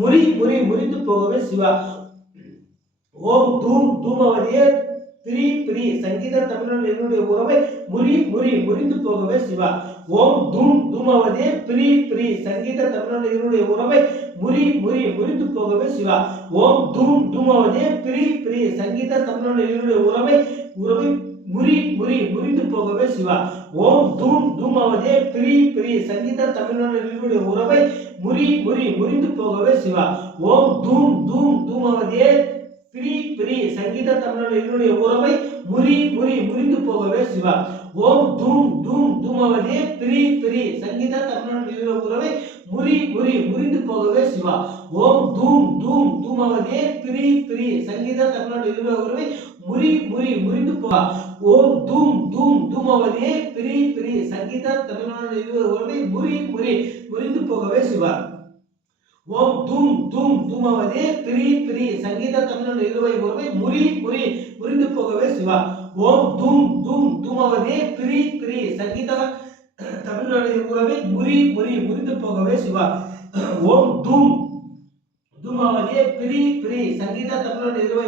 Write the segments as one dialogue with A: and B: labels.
A: முறி முறி முறிந்து போகவே சிவா. ஓம் தூம் தூமவதியே பிரி பிரி சங்கீத தமிழன் என்னுடைய உறவை முறி முறி முறிந்து போகவே சிவா. ஓம் தூம் தூமவதே பிரி பிரி சங்கீத தமிழன் என்னுடைய உறவை முறி முறி முறிந்து போகவே சிவா. ஓம் தூம் தூமவதே பிரி பிரி சங்கீத தமிழன் என்னுடைய உறவை உறவை முறி முறி முறிந்து போகவே சிவா. ஓம் தூம் தூமாவதே பிரி பிரி சங்கீத தமிழ்நாடு உறவை முறி முறி முறிந்து போகவே சிவா. ஓம் தூம் தூம் தூமாவதே பிரி பிரி சங்கீத தமிழ்நாடு உறவை முறி முறி முறிந்து போகவே சிவா. ஓம் தூம் தூம் தூமவதே பிரி பிரி. சங்கீத தமிழனுடைய உறவை முறி முறி முறிந்து போகவே சிவா. ஓம் தூம் தூம் தூமவதே பிரி பிரி. சங்கீத தமிழனுடைய உறவை முறி முறி முறிந்து போவா ஓம் தூம் தூம் தூமவதியே பிரி பிரி. சங்கீத தமிழ்நாடு உறவை முறி முறி முறிந்து போகவே சிவா. ஓம் தூம் தூம் தூமவதே பிரி பிரி. சங்கீத தமிழ்நாடு இருவை உறவை முறி முறி முறிந்து போகவே சிவா. ஓம் தும் தும் தூமவதே பிரி பிரி. சங்கீத தமிழ்நாடு உறவை முறி புரி முறிந்து போகவே சிவா. ஓம் தூம் தூமாவதியே பிரி பிரி. சங்கீத தமிழோட இருவை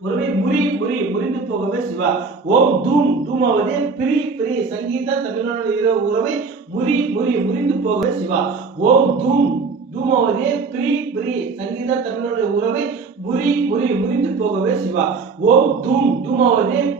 A: உறவை முறி முறி முறிந்து போகவே சிவா. ஓம் தூம் தூமாவதே பிரி பிரி. சங்கீத தமிழோட இரு உறவை முறி முறி முறிந்து போகவே சிவா. ஓம் தூம் தூமாவதே பிரி பிரி. சங்கீத தமிழோட உறவை முறி முறி முறிந்து போகவே சிவா. ஓம் தூம் தூமாவதே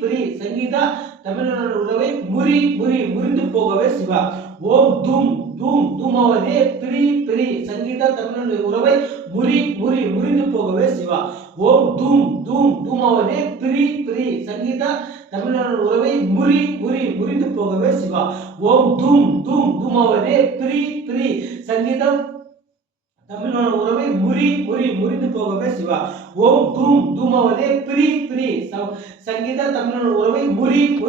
A: பிரி சங்கீதா சங்கீத உறவை முறி முறி முறிந்து போகவே சிவா. ஓம் தூம் தூம் தூமாவதே பிரி பிரி சங்கீதா தமிழோட உறவை முறி முறி முறிந்து போகவே சிவா. ஓம் தூம் தூம் தூமாவதே பிரி பிரி சங்கீதா தமிழ்நாடு உறவை முறி முறி முறிந்து போகவே சிவா. ஓம் தூம் தூம் தூமாவதே பிரி பிரி சங்கீதம் தமிழோட உறவை முறி முறி முறிந்து போகவே சிவா. ஓம் தூம் தூமாவதே பிரி பிரி. சங்கீதா தமிழோட உறவை முறி முறி